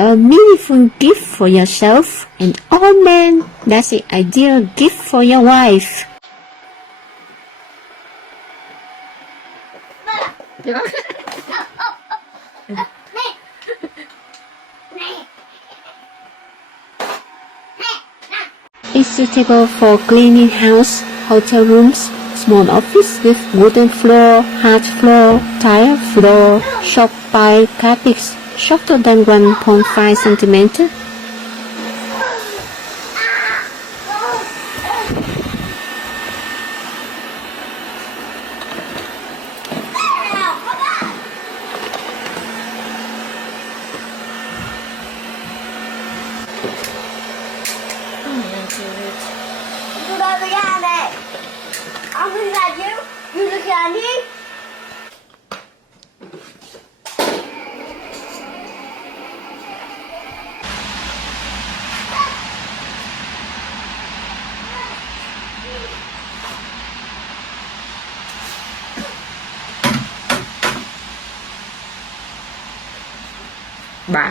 A meaningful gift for yourself, and oh man, that's the ideal gift for your wife. It's suitable for cleaning house, hotel rooms, small office with wooden floor, hard floor, tile floor, shop by carpets shorter than 1.5 centimeter. Tôi đôi với An này. Ông đi là chứ. You look at me. Bà